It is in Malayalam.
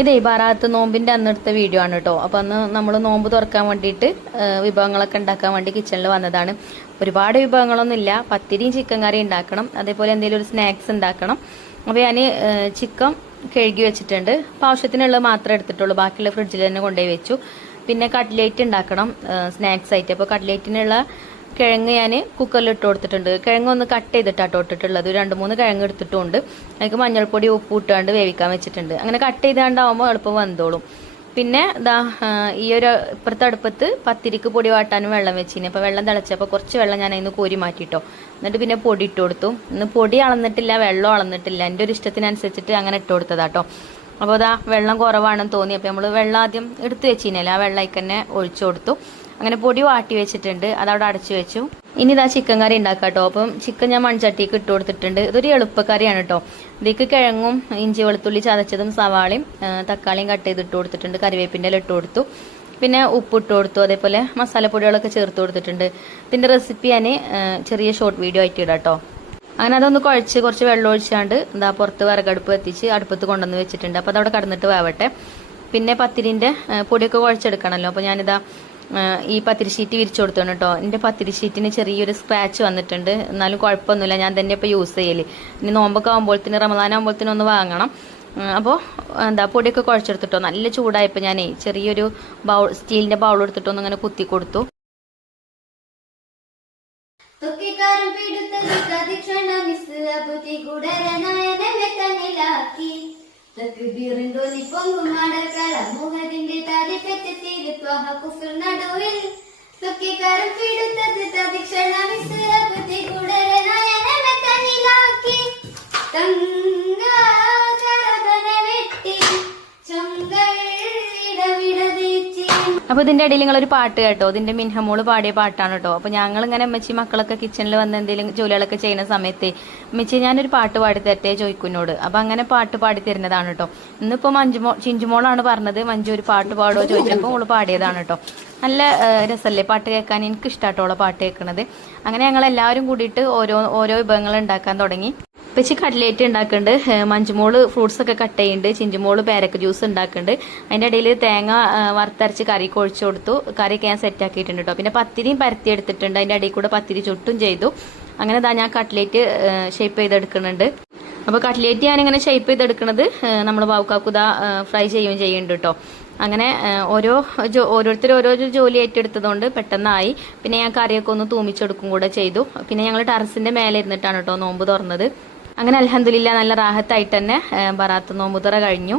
ഇതേ ബറാത്ത് നോമ്പിന്റെ അന്നെടുത്ത വീഡിയോ ആണ് കേട്ടോ. അപ്പൊ അന്ന് നമ്മൾ നോമ്പ് തുറക്കാൻ വേണ്ടിയിട്ട് വിഭവങ്ങളൊക്കെ ഉണ്ടാക്കാൻ വേണ്ടി കിച്ചണിൽ വന്നതാണ്. ഒരുപാട് വിഭവങ്ങളൊന്നും ഇല്ല. പത്തിരിയും ചിക്കൻ കറി ഉണ്ടാക്കണം, അതേപോലെ എന്തെങ്കിലും ഒരു സ്നാക്സ് ഉണ്ടാക്കണം. അപ്പൊ ഞാൻ ചിക്കൻ കഴുകി വെച്ചിട്ടുണ്ട്. അപ്പൊ ആവശ്യത്തിനുള്ളത് മാത്രമേ എടുത്തിട്ടുള്ളൂ, ബാക്കിയുള്ള ഫ്രിഡ്ജിൽ തന്നെ കൊണ്ടുപോയി വെച്ചു. പിന്നെ കട്ട്ലേറ്റ് ഉണ്ടാക്കണം സ്നാക്സ് ആയിട്ട്. അപ്പോൾ കട്ട്ലേറ്റിനുള്ള കിഴങ്ങ് ഞാൻ കുക്കറിൽ ഇട്ട് കൊടുത്തിട്ടുണ്ട്. കിഴങ്ങ് ഒന്ന് കട്ട് ചെയ്തിട്ടാട്ടോ ഇട്ടിട്ടുള്ളത്. 2-3 കിഴങ്ങ് എടുത്തിട്ടുണ്ട്. അതിലേക്ക് മഞ്ഞൾപ്പൊടി ഉപ്പ് ഇട്ടാണ്ട് വേവിക്കാൻ വെച്ചിട്ടുണ്ട്. അങ്ങനെ കട്ട് ചെയ്താണ്ടാവുമ്പോൾ എളുപ്പം വന്നോളും. പിന്നെ ഈ ഒരു ഇപ്പുറത്തെ അടുപ്പത്ത് പത്തിരിക്ക് പൊടി വാട്ടാനും വെള്ളം വെച്ചിന്. അപ്പോൾ വെള്ളം തിളച്ചപ്പോൾ കുറച്ച് വെള്ളം ഞാൻ അതിന് കോരി മാറ്റിട്ടോ. എന്നിട്ട് പിന്നെ പൊടി ഇട്ട് കൊടുത്തു. ഇന്ന് പൊടി അളന്നിട്ടില്ല, വെള്ളം അളന്നിട്ടില്ല. എൻ്റെ ഒരു ഇഷ്ടത്തിനനുസരിച്ചിട്ട് അങ്ങനെ ഇട്ട് കൊടുത്തതാട്ടോ. അപ്പോൾ വെള്ളം കുറവാണെന്ന് തോന്നി. അപ്പോൾ നമ്മൾ വെള്ളം ആദ്യം എടുത്ത് വെച്ചിനല്ല, ആ വെള്ളമൊക്കെ തന്നെ ഒഴിച്ചു കൊടുത്തു. അങ്ങനെ പൊടി വാട്ടി വെച്ചിട്ടുണ്ട്, അതവിടെ അടച്ചു വെച്ചു. ഇനി ചിക്കൻ കറി ഉണ്ടാക്കാം കേട്ടോ. അപ്പം ചിക്കൻ ഞാൻ മൺചട്ടിക്ക് ഇട്ട് കൊടുത്തിട്ടുണ്ട്. ഇതൊരു എളുപ്പക്കറിയാണ് കേട്ടോ. ഇതിലേക്ക് കിഴങ്ങും ഇഞ്ചി വെളുത്തുള്ളി ചതച്ചതും സവാളയും തക്കാളിയും കട്ട് ചെയ്ത് ഇട്ട് കൊടുത്തിട്ടുണ്ട്. കറിവേപ്പിൻ്റെ ഇല ഇട്ട് കൊടുത്തു. പിന്നെ ഉപ്പ് ഇട്ട് കൊടുത്തു. അതേപോലെ മസാലപ്പൊടികളൊക്കെ ചേർത്ത് കൊടുത്തിട്ടുണ്ട്. ഇതിൻ്റെ റെസിപ്പി ഞാൻ ചെറിയ ഷോർട്ട് വീഡിയോ ആയിട്ട് ഇടാം കേട്ടോ. അങ്ങനെ അതൊന്ന് കുഴച്ച് കുറച്ച് വെള്ളം ഒഴിച്ചാണ്ട് പുറത്ത് വിറകടുപ്പ് എത്തിച്ച് അടുപ്പത്ത് കൊണ്ടുവന്ന് വെച്ചിട്ടുണ്ട്. അപ്പോൾ അതവിടെ കടന്നിട്ട് വേവട്ടെ. പിന്നെ പത്തിരിൻ്റെ പൊടിയൊക്കെ കുഴച്ചെടുക്കണമല്ലോ. അപ്പോൾ ഞാനിതാ ഈ പത്തിരി ഷീറ്റ് വിരിച്ചു കൊടുത്തു കേട്ടോ. എൻ്റെ പത്തിരി ഷീറ്റിന് ചെറിയൊരു സ്ക്രാച്ച് വന്നിട്ടുണ്ട്. എന്നാലും കുഴപ്പമൊന്നുമില്ല, ഞാൻ തന്നെ ഇപ്പോൾ യൂസ് ചെയ്യല്. ഇനി നോമ്പൊക്കെ ആകുമ്പോഴത്തേന് റമദാൻ ആകുമ്പോഴത്തേനും ഒന്ന് വാങ്ങണം. അപ്പോൾ പൊടിയൊക്കെ കുഴച്ചെടുത്തിട്ടോ. നല്ല ചൂടായപ്പോൾ ഞാൻ ചെറിയൊരു സ്റ്റീലിൻ്റെ ബൗൾ എടുത്തിട്ടൊന്ന് അങ്ങനെ കുത്തി കൊടുത്തു. തക്ബീറിന്റെ പൊങ്ങുമാടക്കല മുഹദിന്റെ താരിഫത്തെ തീരുത്വഹ കുഫർ നടുവിൽ തൊക്കിക്കാരം പിടുത്തത് തദിക്ഷണ മിസ്അബതി ഗുഡരനായനെ തന്നിലാക്കി തങ്ക കരബന വെട്ടി ചങ്കൽ ഇടവിടദീച്ചി. അപ്പോൾ ഇതിൻ്റെ ഇടയിൽ നിങ്ങളൊരു പാട്ട് കേട്ടോ. ഇതിൻ്റെ മിൻഹമോള് പാടിയ പാട്ടാണ് കേട്ടോ. അപ്പോൾ ഞങ്ങളിങ്ങനെ അമ്മച്ചി മക്കളൊക്കെ കിച്ചണിൽ വന്ന് എന്തെങ്കിലും ജോലികളൊക്കെ ചെയ്യുന്ന സമയത്ത് അമ്മച്ചി ഞാനൊരു പാട്ട് പാടി തരട്ടെ ചോദിക്കുന്നോട്. അപ്പോൾ അങ്ങനെ പാട്ട് പാടി തരുന്നതാണ് കേട്ടോ. ഇന്നിപ്പോൾ ചിഞ്ചുമോളാണ് പറഞ്ഞത് മഞ്ജു ഒരു പാട്ട് പാടുമോ ചോദിച്ചപ്പോൾ ഓള് പാടിയതാണ് കേട്ടോ. നല്ല രസമല്ലേ പാട്ട് കേൾക്കാൻ? എനിക്ക് ഇഷ്ടമായിട്ടോളെ പാട്ട് കേൾക്കുന്നത്. അങ്ങനെ ഞങ്ങൾ എല്ലാവരും കൂടിയിട്ട് ഓരോ വിഭവങ്ങൾ ഉണ്ടാക്കാൻ തുടങ്ങി. ഇപ്പച്ചി കട്ട്ലേറ്റ് ഉണ്ടാക്കുന്നുണ്ട്, മഞ്ജുമോള് ഫ്രൂട്ട്സ് ഒക്കെ കട്ട് ചെയ്യുന്നുണ്ട്, ചിഞ്ചുമോള് പേരക്ക ജ്യൂസ് ഉണ്ടാക്കുന്നുണ്ട്. അതിൻ്റെ ഇടയിൽ തേങ്ങ വറുത്തരച്ച് കറി ഒഴിച്ചു കൊടുത്തു. കറിയൊക്കെ ഞാൻ സെറ്റ് ആക്കിയിട്ടുണ്ട് കേട്ടോ. പിന്നെ പത്തിരിയും പരത്തി എടുത്തിട്ടുണ്ട്. അതിൻ്റെ ഇടയിൽ കൂടെ പത്തിരി ചുട്ടും ചെയ്തു. അങ്ങനെ ഞാൻ കട്ട്ലേറ്റ് ഷേപ്പ് ചെയ്തെടുക്കുന്നുണ്ട്. അപ്പോൾ കട്ട്ലേറ്റ് ഞാനിങ്ങനെ ഷേപ്പ് ചെയ്തെടുക്കുന്നത് നമ്മൾ വാവുക്കാക്കുത ഫ്രൈ ചെയ്യുന്നുണ്ട് കേട്ടോ. അങ്ങനെ ഓരോരുത്തർ ഓരോ ജോലി ഏറ്റെടുത്തതുകൊണ്ട് പെട്ടെന്നായി. പിന്നെ ഞാൻ കറിയൊക്കെ ഒന്ന് തൂമിച്ചെടുക്കും കൂടെ ചെയ്തു. പിന്നെ ഞങ്ങൾ ടെറസിൻ്റെ മേലെ ഇരുന്നിട്ടാണ് കേട്ടോ നോമ്പ് തുറന്നത്. അങ്ങനെ അൽഹംദുലില്ലാ നല്ല റാഹത്തായിട്ട് തന്നെ ബറാത്ത് നോമ്പ് തുറ കഴിഞ്ഞു.